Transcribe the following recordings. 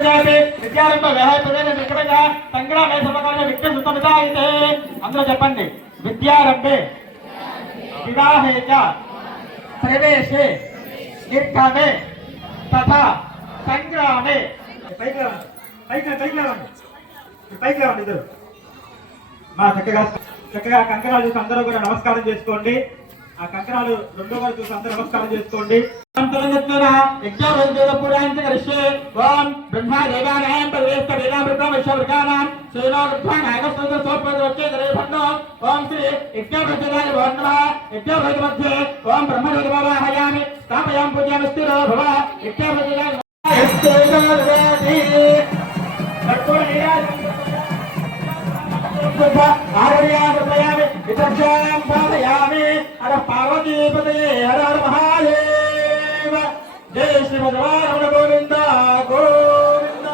విద్యారంభ విక్రయ సంగ్రామే సమకాల విద్యుతమితాయితే అందరూ చెప్పండి. విద్యారంభే వివాహే చ ప్రవేశే నిర్గమే తథా సంగ్రామే. పైకి లేవండి ఇద్దరు. మా చక్కగా కంకణాలు చూసి అందరూ కూడా నమస్కారం చేసుకోండి. ఆ కంకణాలు రెండో వారు చూసి అందరూ నమస్కారం చేసుకోండి. ఓం బ్రహ్మా దేవానాం పరివేష్ట వేదామృతం విశ్వవృకానాం సేనో వృద్ధానాగస్తంతో సోపదవచ్చేదరేభన్నో ఓం శ్రీ యజ్ఞభజనాయ నమః. యజ్ఞభజ మధ్యే ఓం బ్రహ్మదేవవాహయామి స్థాపయాం పూజయామి స్థిరో భవ. యజ్ఞభజనాయ పార్వతీపతయే హర హర మహాదేవ. జయ శ్రీమద్రమణ గోవింద గోవింద.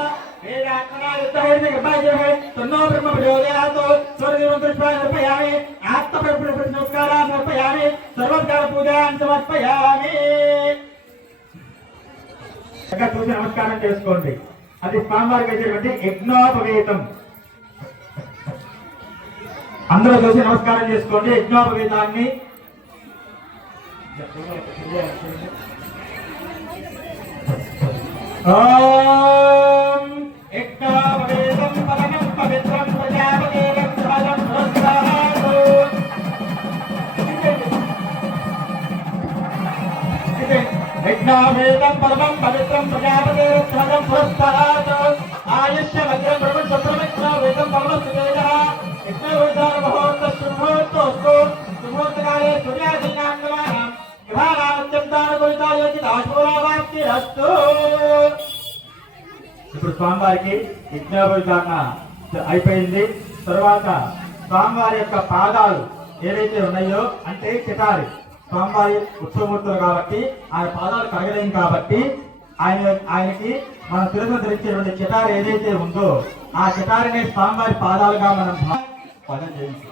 తన్నో బ్రహ్మ ప్రచోదయాత్. సూర్యమంత్రయామి ఆత్మప్రతినమస్కారాన్ సమర్పయామి. సర్వోపచార పూజాన్ సమర్పయామి. చూసి నమస్కారం చేసుకోండి. అది స్వామివారికి వచ్చేటువంటి యజ్ఞోపవేతం. అందరూ చూసి నమస్కారం చేసుకోండి. యజ్ఞోపవేతాన్ని ఓం యజ్ఞోపవేతం పరమం పవిత్రం ప్రజాపతేయం ధ్వజం పురస్కారాత్. యజ్ఞోపవేతం పరమం పవిత్రం ప్రజాపతేయం ధ్వజం పురస్కారాత్. ఆయుష్య వజ్రం బ్రహ్మ సత్రమిజ్ఞోపవేతం పరమస్వేదః. ముహూర్తకాలే సూర్యాదీనాం నమానాం గ్రహాణాత్యంతానుకూలితాయోజితాశూలావాప్తిరస్తు. ఇప్పుడు స్వామివారికి యజ్ఞోపవీతాన్న అయిపోయింది. తరువాత స్వామివారి యొక్క పాదాలు ఏవైతే ఉన్నాయో అంటే చిటారి స్వామివారి ఉత్సవమూర్తులు కాబట్టి ఆయన పాదాలు కడగలేం కాబట్టి ఆయనకి మన శిరస్సును ధరించేటువంటి చిటారి ఏదైతే ఉందో ఆ చిటారిని స్వామివారి పాదాలుగా మనం పదం చేయించి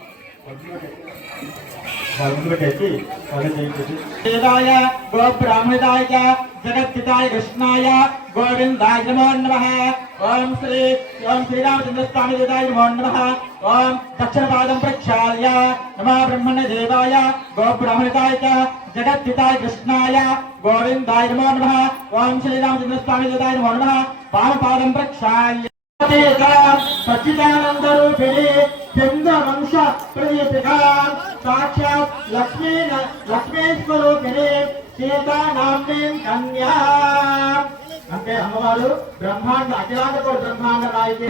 గో బ్రాహ్మణాయ జగద్ధితాయ కృష్ణాయ గోవిందాయ నమో నమః. ఓం శ్రీరామచంద్రస్వామి దేవాయ నమో నమః. ఓం దక్షిణపాదం ప్రక్షాళ్య నమో బ్రహ్మణ్య దేవాయ గో బ్రాహ్మణాయ జగద్ధితాయ కృష్ణాయ గోవిందాయ నమో నమః. ఓం శ్రీరామచంద్రస్వామి దేవాయ నమో నమః. వామపాదం ప్రక్షాళ్య సచ్చిదానందరూపిణి చంద్రవంశ ప్రదీపికా సాక్షాత్ లక్ష్మీస్వరూపిణి సీతానామ్నీం కన్యా. అంటే అమ్మవారు బ్రహ్మాండ అఖిలాండ కోటి బ్రహ్మాండ నాయకి.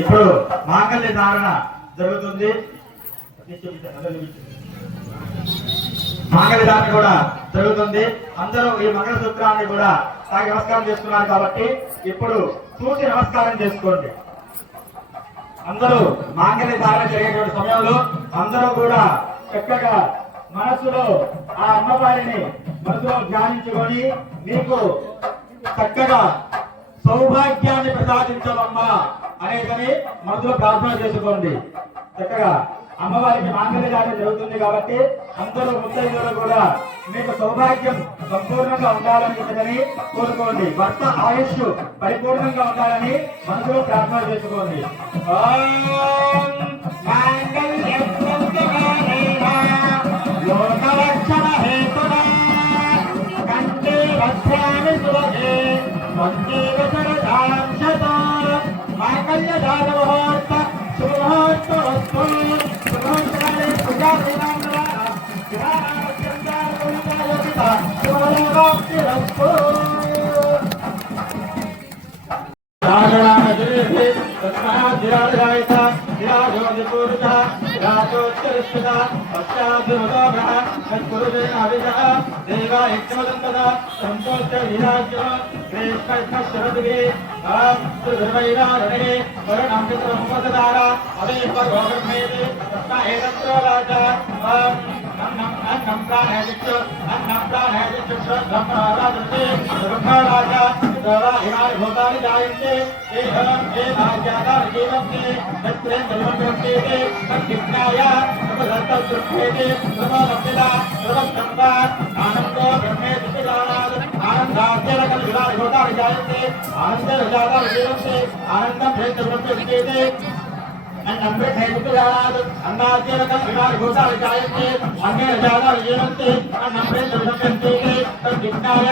ఇప్పుడు మాంగళ్య ధారణ జరుగుతుంది. మాంగళ్య ధారణ కూడా జరుగుతుంది. అందరూ ఈ మంగళ సూత్రాన్ని కూడా తాగి నమస్కారం చేస్తున్నారు కాబట్టి ఇప్పుడు చూసి నమస్కారం చేసుకోండి. అందరూ మాంగళ్య ధారణ జరిగేటువంటి సమయంలో అందరూ కూడా చక్కగా మనసులో ఆ అమ్మవారిని మనసులో ధ్యానించుకొని మీకు చక్కగా సౌభాగ్యాన్ని ప్రసాదించవమ్మా అనేదని మనసులో ప్రార్థన చేసుకోండి. చక్కగా అమ్మవారికి మాంగళ్య ధారణ జరుగుతుంది కాబట్టి అందరూ ముత్తైదులు కూడా మీకు సౌభాగ్యం సంపూర్ణంగా ఉండాలని కోరుకోండి. భర్త ఆయుష్ పరిపూర్ణంగా ఉండాలని మనసులో ప్రార్థన చేసుకోండి. మాంగళ్య ధారణ ముహూర్త శుభముహూర్త వస్తు శుభముహూర్తాన్ని ज्योतिपूरुषः राजोच्चरिष्ठः पश्चाद्भुतोभः तत्पुरुषेण अभिषः देवा यज्ञवदन्तः सम्पोष्य वीराज्यः ग्रेष्मशरदिभिः सुधर्मैरारणे वरुणं पितरमुपसदारा अवेश्वरोगर्मेति तस्मा एतत्र वाचा अन्नं प्राणयदिच्च अन्नं प्राणयदिच्च ब्रह्मराजते ब्रह्मराजा तवा इमानि भूतानि जायन्ते एहं भाग्यादानि जीवन्ते तत्रेन्द्रमन्ते तद्विज्ञाय तपदत्तदृष्टेते सर्वलब्धिदा सर्वसम्पा आनन्दो ब्रह्मेति विजानात् आनन्दाद्यलकल्विदानि भूतानि जायन्ते आनन्दविजातानि जीवन्ते आनन्दं भेदब्रह्मेति अन्नं ब्रह्मेति अन्नाद्यलकल्विदानि भूतानि जायन्ते अन्नेन जातानि जीवन्ते अन्नं भेदब्रह्मेति तद्विज्ञाय